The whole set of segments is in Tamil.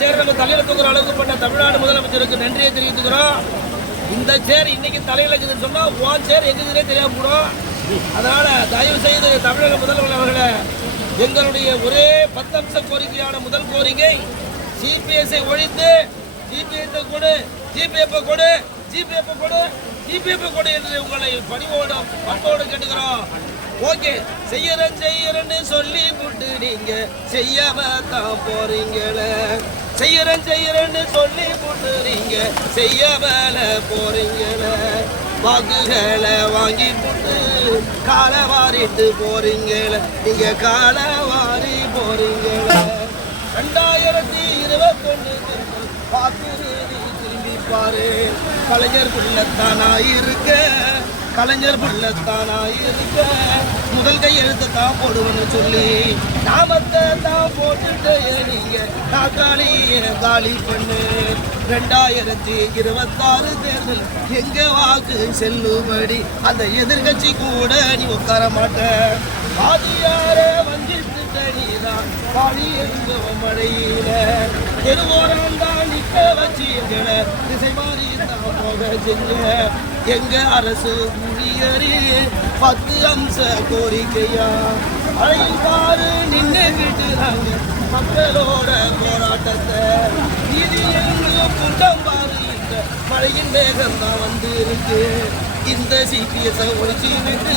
சேர் நம்ம தலையில தூக்குற அளவுக்கு பண்ண தமிழ்நாடு முதலமைச்சருக்கு நன்றியை தெரிவித்துக்கிறோம். இந்த சேர் இன்னைக்கு தலையில இருக்குதுன்னு சொன்னா உன் சேர் எங்குதுன்னே தெரியாம போடும் அதனால தயவு செய்து தமிழக முதல்வர் அவர்களை எங்களுடைய ஒரே பத்தம்ச கோரிக்கையான முதல் கோரிக்கை சிபிஎஸ்ஐ ஒழித்து ஜிபிஎத்தை கொடு ஜிபிஎஃப் கொடு ஜிபிஎஃப் கொடு ஜிபிஎஃப் கொடு என்று உங்களை பணிவோடு பண்போடு கேட்டுக்கிறோம். ஓகே செய்யறேன் செய்யறேன்னு சொல்லி போட்டு நீங்க செய்யாம தான் போறீங்களே. செய்யறேன் செய்யறேன்னு சொல்லி புட்டுறீங்க. செய்ய வேலை போறீங்கள. வாக்குகளை வாங்கி போட்டு காலை வாரிட்டு போறீங்கள. நீங்க காலை வாரி போறீங்கள. ரெண்டாயிரத்தி இருபத்தொன்னு பார்த்து திரும்பி பாரு. கலைஞர் நான் இருக்க. கலைஞர் புள்ளத்தானா இருக்க முதல் கையெழுத்து தான் போடுவேன்னு சொல்லி நாமத்தை தான் போட்டுட்டு நீங்க காக்காளிய காலி பண்ணு. ரெண்டாயிரத்தி இருபத்தாறு தேர்தல் எங்க வாக்கு செல்லுபடி? அந்த எதிர்கட்சி கூட நீ உட்கார மாட்ட. பாதியார வஞ்சித்துட்ட நீதான் பாடி எங்க மழையில. தெருவோரம் தான் திசை மாறி தான் போக செஞ்ச எங்க அரசு ஊழியரே பத்து அம்ச கோரிக்கையா? மழையில் நின்று விட்டுறாங்க மக்களோட போராட்டத்தை. இது எங்களும் கூட்டம் பாரு இந்த மழையின் வேகம் தான் வந்து இருக்கு இந்த சிபிஎஸ் ஒழிச்சு விட்டு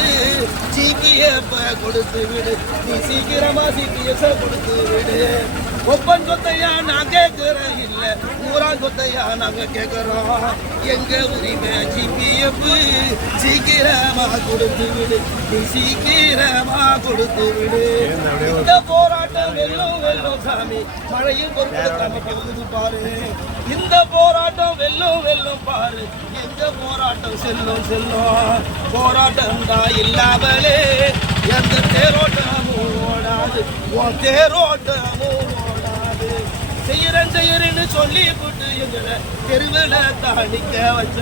சிபிஎப்ப கொடுத்து விடு. நீ சீக்கிரமா சிபிஎஸ் கொடுத்து விடு. ஒப்பன் சொத்தையா நான் கேட்கிறேன் இல்ல ஊரான் சொத்தையா நாங்க கேட்கிறோம் எங்க உரிமை? ஜிபிஎஃப் சீக்கிரமா கொடுத்து விடு. நீ சீக்கிரமா கொடுத்து விடு. இந்த போராட்டம் வெல்லும் வெல்லும் சாமி. மழையும் பொருட்படுத்தாம பாரு. இந்த போராட்டம் வெல்லும் வெல்லும் பாரு. எங்க போராட்டம் செல்லும் செல்லும்? போராட்டம் தான் இல்லாமலே எந்த தேரோட்டமும் ஓடாது. உன் தேரோட்டமும் செய்யறேன் செய்யறேன்னு சொல்லி போட்டு எங்களை தெருவில் தாணிக்க வச்ச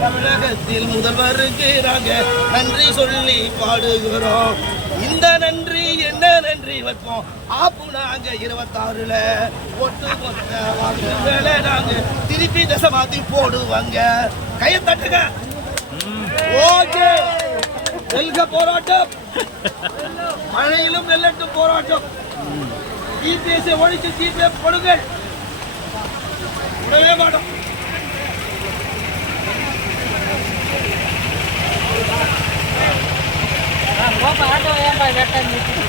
தமிழகத்தில் முதல்வருக்கு நாங்க நன்றி சொல்லி பாடுகிறோம். இந்த நன்றி என்ன நன்றி வைப்போம்? ஆப்பு நாங்க இருபத்தாறுல ஒட்டு மொத்த வாக்குகளை நாங்க திருப்பி தசை மாத்தி போடுவாங்க. கையை தட்டுங்க. ஓகே. வெல்க போராட்டம். மழையிலும் வெள்ளட்டும் போராட்டம். சிபிஎஸ்ஐ ஒழிச்சு சிபிஎஃப் கொடுங்கள் விடவே மாட்டோம் ஆட்டோ ஏன்பா கேட்டேன்